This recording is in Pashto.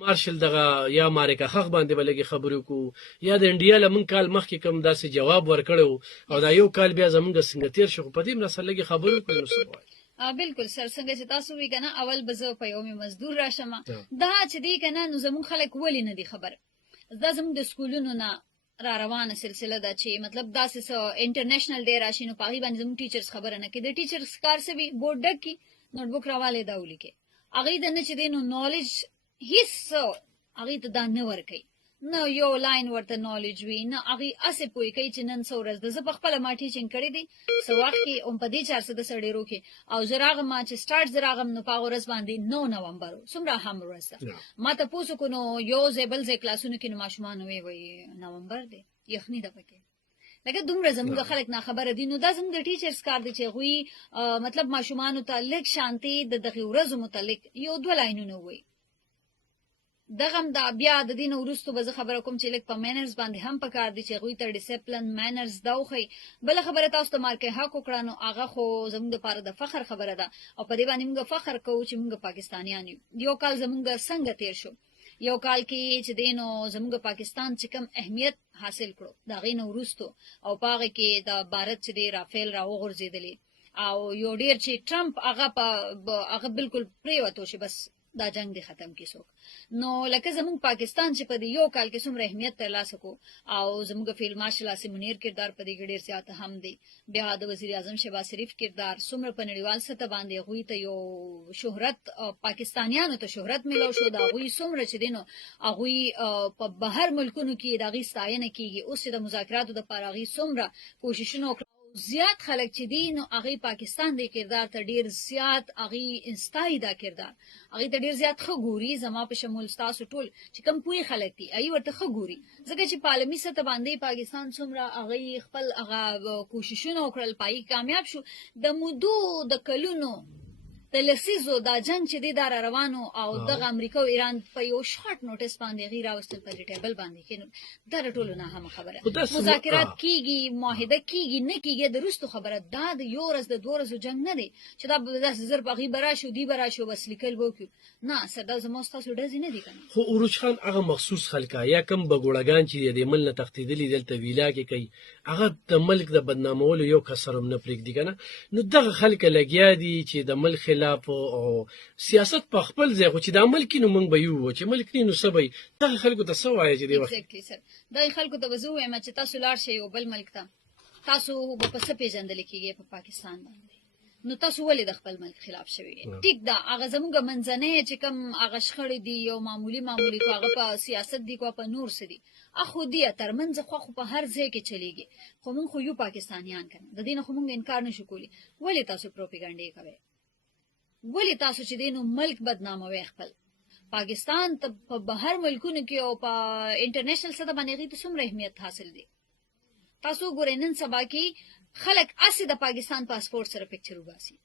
مارشل دغه یا مارکه خخ باندې بلګي خبرو کو یا د انډیا لمن کال مخکې کوم داسې جواب ورکړو او دا یو کال بیا زمونږ څنګه تیر شو په دې مسله کې خبرو کوو نو څه بالکل سر څنګه چې تاسو وی کنه اول به زه په یومي مزدور راشم دا چې دی کنه نو زمون خلک ولې نه دي خبر دا زمون د سکولونو نه را روانه سلسله ده چې مطلب داسې انټرنیشنل ډے راشي نو پاغي باندې زمون ټیچرز خبره نه کوي د ټیچرز کار سوي بورډ ډک کی نوٹ بک راواله دا ولیکي هغه د نه چې دی نو نالج هیڅ هغه ته دا نه ورکي نه یو لاین ورته نالج وی نه هغه اسه پوي کوي چې نن څورز د زه خپل ما ټیچینګ کړی دی سو وخت کې اون په دې 400 سړي روکي او زراغه ما چې سٹارټ زراغم نو پاغ ورځ باندې 9 نومبر سمره هم ورسته ما ته پوسو کو نو یو زبل ز کلاسونو کې نو ماشومان وی نومبر دی یخنی ده پکې لکه دومره زموږ خلک نه خبره دي نو دا زموږ د ټیچرز کار دی چې غوي مطلب ماشومان متعلق شانتي د دغه ورځ متعلق یو دوه لاینونه وي دغم دا بیا د دین ورستو به خبره کوم چې لیک په مینرز باندې هم پکار دي چې غوي ته ډیسپلین مینرز داوخی بل خبره تاسو ته مارکه حق وکړانو هغه خو زموږ لپاره د فخر خبره ده او په دې باندې موږ فخر کوو چې موږ پاکستانیان یو کال زموږ څنګه تیر شو یو کال کې چې دینو زموږ پاکستان چې کم اهمیت حاصل کړو دا غي نو ورستو او پاغه کې د بھارت چې دی رافیل راو غورځیدلی او یو ډیر چې ټرمپ هغه بالکل پریوتو شي بس دا جنگ دی ختم کیسو نو لکه زموږ پاکستان چې په یو کال کې څومره اهمیت ترلاسه کو او زموږ فیلډ مارشل اسیم منیر کردار په دې کې ډیر زیات هم دی بیا د وزیر اعظم شهباز شریف کردار څومره په نړیوال سطح باندې غوي ته یو شهرت پاکستانیانو ته شهرت ملو شو دا غوي څومره چې دینو غوي په بهر ملکونو کې دا غي ستاینه کیږي اوس د مذاکراتو د پاره غي څومره کوششونه زیات خلک چې دي نو هغه پاکستان د کردار ته ډیر زیات هغه انستای دا کردار هغه ته ډیر زیات خګوري زما په شمول تاسو ټول چې کم پوي خلک دي ای ورته خګوري ځکه چې عالمي سطح باندې پاکستان څومره هغه خپل هغه کوششونه وکړل پای کامیاب شو د مودو د کلونو د لسیزو دا جنگ چې دی دار روانو او د امریکا او ایران په یو شارټ نوټیس باندې غیر واستل په ټیبل باندې کینو دا ټولو نه هم خبره مذاکرات کیږي معاهده کیږي نه کیږي د روستو خبره دا د یو ورځ د دوه ورځو جنگ نه دی چې دا د زر بغي براشو دی براشو بس لیکل وکړو نه سره زموږ تاسو ډزې نه دي کنه خو اوروج خان هغه مخصوص خلکا یا کم بګوړګان چې د مل نه تختیدلی دلته ویلا کې کوي هغه د ملک د بدنامولو یو کسرم نه پرېږدي کنه نو دغه خلک لګیا دي چې د ملک خلاف او سیاست په خپل ځای خو چې د عمل کینو مونږ به یو چې ملک نینو سبي دغه خلکو ته څه وایي چې دی وخت دا خلکو ته وزو وایم چې تاسو لاړ شئ او بل ملک ته تاسو په څه پیژندل کېږي په پاکستان باندې نو تاسو ولې د خپل ملک خلاف شوی ټیک دا هغه زموږ منځنه چې کم هغه شخړې دي یو معمولی کو هغه په سیاست دي کو په نور سدي اخو دی ترمنځ خو په هر ځای کې چلیږي خو موږ خو یو پاکستانیان کنه د دین خو موږ انکار نشو کولی ولې تاسو پروپاګاندا کوي ولی تاسو چې دینو ملک بدناموي خپل پاکستان ته په بهر ملکونو کې او په انټرنیشنل سطح باندې غي ته څومره اهمیت حاصل دي تاسو ګورئ نن سبا کې خلک اسی د پاکستان پاسپورت سره پکچر وباسي